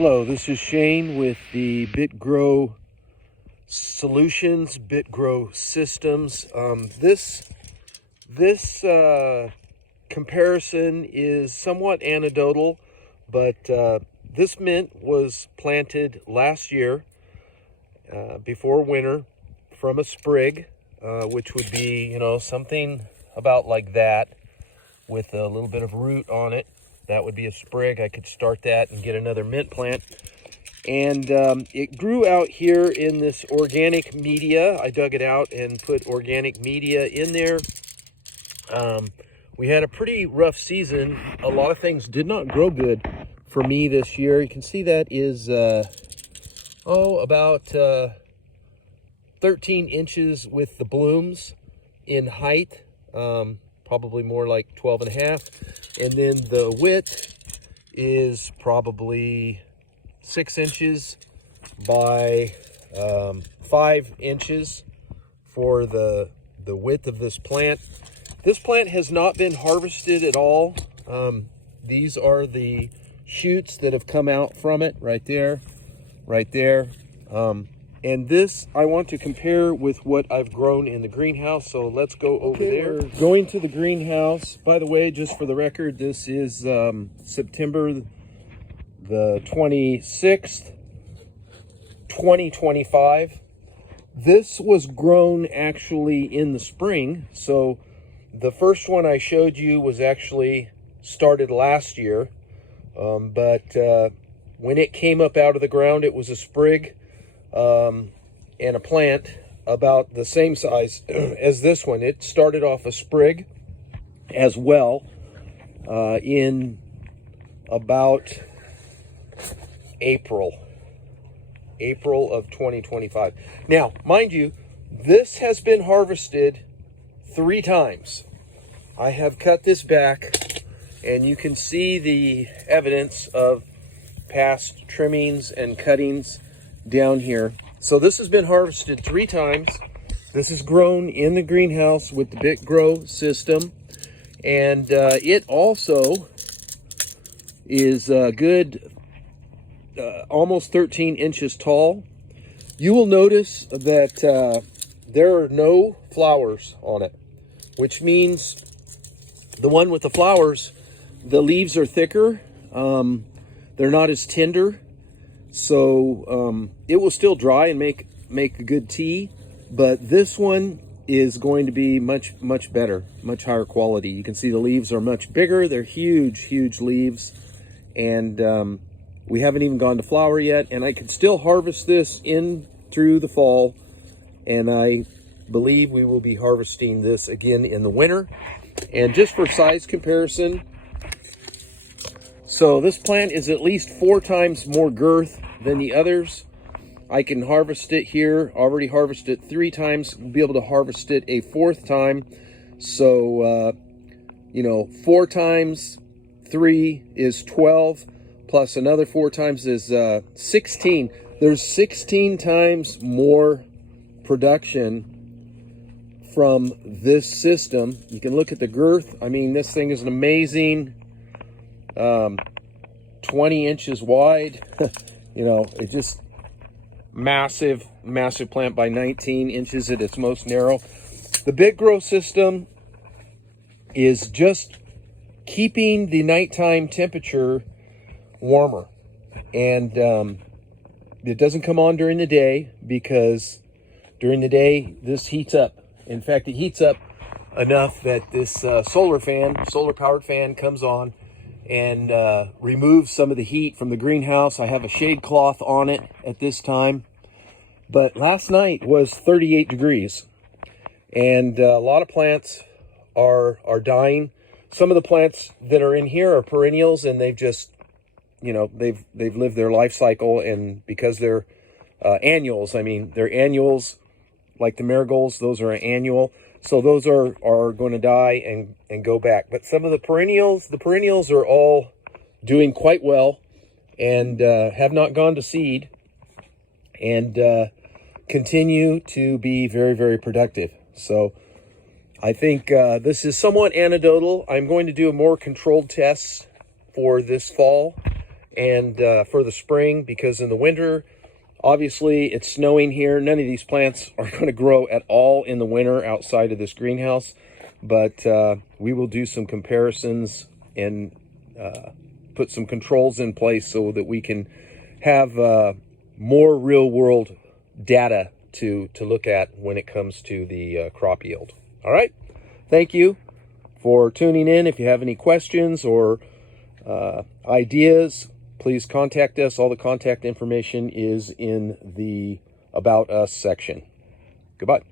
Hello, this is Shane with the BitGrow Solutions, BitGrow Systems. This comparison is somewhat anecdotal, but this mint was planted last year before winter from a sprig, which would be, something about like that with a little bit of root on it. That would be a sprig. I could start that and get another mint plant. And it grew out here in this organic media. I dug it out and put organic media in there. We had a pretty rough season. A lot of things did not grow good for me this year. You can see that is, about 13 inches with the blooms in height. Probably more like 12 and a half. And then the width is probably 6 inches by 5 inches for the width of this plant. This plant has not been harvested at all. These are the shoots that have come out from it right there, right there. And this I want to compare with what I've grown in the greenhouse. So let's go over there. Going to the greenhouse. By the way, just for the record, this is September the 26th, 2025. This was grown actually in the spring. So the first one I showed you was actually started last year. But when it came up out of the ground, it was a sprig. And a plant about the same size as this one. It started off a sprig as well in about April of 2025. Now, mind you, this has been harvested 3 times. I have cut this back, and you can see the evidence of past trimmings and cuttings down here. So this has been harvested 3 times. This is grown in the greenhouse with the BitGrow system, and it also is good, almost 13 inches tall. You will notice that there are no flowers on it, which means the one with the flowers, the leaves are thicker. They're not as tender. So it will still dry and make a good tea, but this one is going to be much better, much higher quality. You can see the leaves are much bigger. They're huge leaves, and we haven't even gone to flower yet. And I could still harvest this in through the fall, and I believe we will be harvesting this again in the winter. And just for size comparison, so this plant is at least 4 times more girth than the others. I can harvest it here, already harvested 3 times, we'll be able to harvest it a 4th time. So, 4 times 3 is 12, plus another 4 times is 16. There's 16 times more production from this system. You can look at the girth. I mean, this thing is an amazing 20 inches wide. It just massive plant by 19 inches at its most narrow. The BitGrow system is just keeping the nighttime temperature warmer, and it doesn't come on during the day, because during the day this heats up. In fact, it heats up enough that this solar powered fan comes on and remove some of the heat from the greenhouse. I have a shade cloth on it at this time, but last night was 38 degrees, and a lot of plants are dying. Some of the plants that are in here are perennials, and they've just, they've lived their life cycle, and because they're annuals, they're annuals, like the marigolds, those are annual. So those are going to die and go back. But some of the perennials are all doing quite well, and have not gone to seed, and continue to be very productive. So I think this is somewhat anecdotal. I'm going to do a more controlled test for this fall, and for the spring, because in the winter, obviously it's snowing here. None of these plants are going to grow at all in the winter outside of this greenhouse, but we will do some comparisons and put some controls in place so that we can have more real world data to look at when it comes to the crop yield. All right. Thank you for tuning in. If you have any questions or ideas, please contact us. All the contact information is in the About Us section. Goodbye.